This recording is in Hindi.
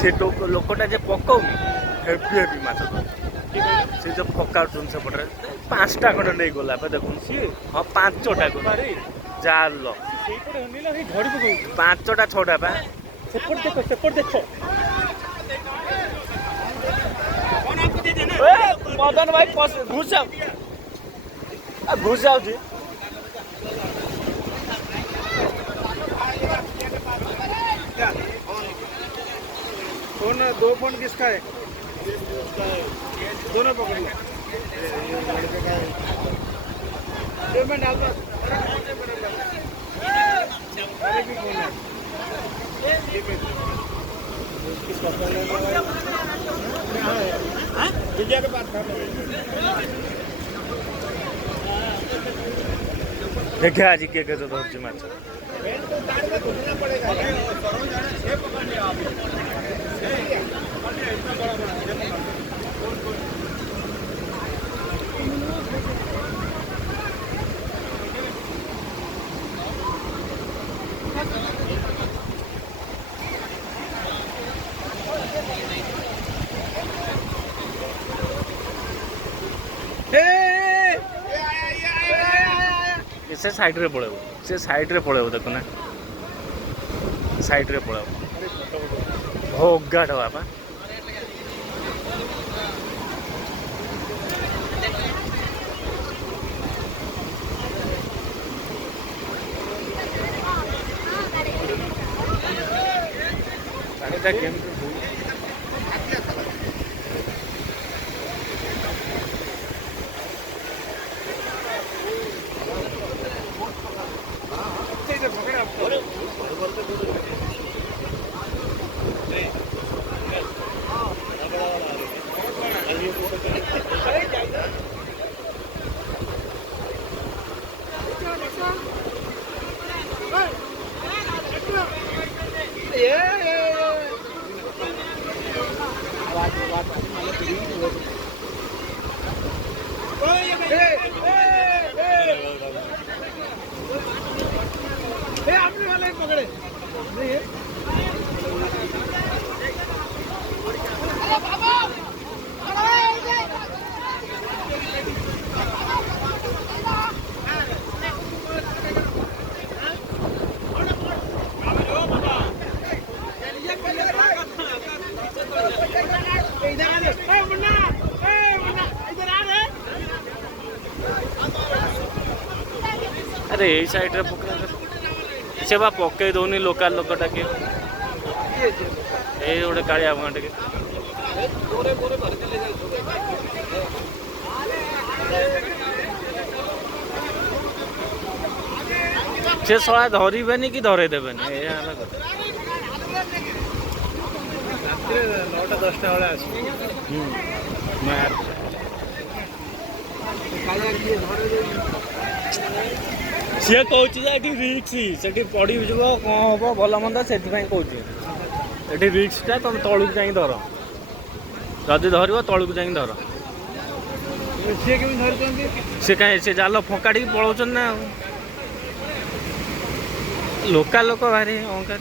से लोकटा जे पकाउनी हेवी हेवी माछ से जो पकाउछन् सेपटे 5टा खंड नहीं गला देखुन हाँ 5टा जाल 5टा 6टा पा सेपट देखो मदन भाई घुस जाओ जी फोन 2 फोन किसका है दोनों पकड़ लो पेमेंट डाल दो विजय के पास देखे आज किए तो धरती माछ से साइड रे पड़ेबो से साइड रे पड़ेबो देखो ना साइड रे पड़ेबो भोगा ढवा पा पानीटा केमती अरे यही साइड रे पकड़ा से बा पकई दौनी लोकल लोकटा के ए गोटे कालिया भांटे के से सला धरबेनि कि धरे देबेनि ए होला କଥା 9टा 10टा वाला आसी मैं सी कहूँ रिक्स से पड़ कौन हम भल मंद से कहूँ ये रिक्सटा तुम तलू जा धर जदि धर तलू जा धर सी कहीं से जाल फकाड़ी पलाऊँ ना लोका लोक भारी अहंकार